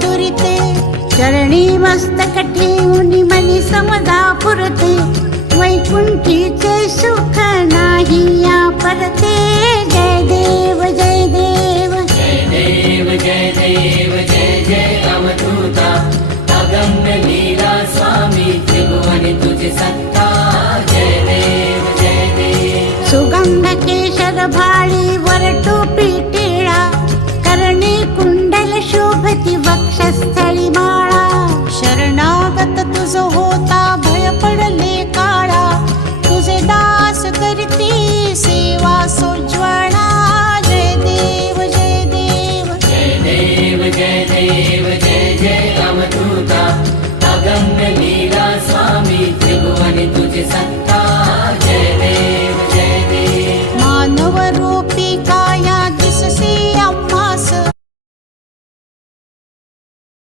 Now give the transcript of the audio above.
दुरिते, चरणी मस्तक ठेवून मनी समजा पुरते, वैकुंठीचे सुख नाही या परते. जय देव जय देव जय देव जय देव जय जय अवधूता, अगम्य लीला स्वामी त्रिभुवन तुझी सत्ता. जय देव जय देव. सुगंध केशर भाळी वर टोपी टिळा, कर्णी कुंडल शोभती वक्षस्थळी माळा. शरणागत तुझ होता भय पडले काळा, तुझे दास करती सेवा सोज्वळा. जय देव जय देव जय देव जय देव जय जय अवधूता, अगम्य लीला स्वामी त्रिभुवन तुझी सत्ता.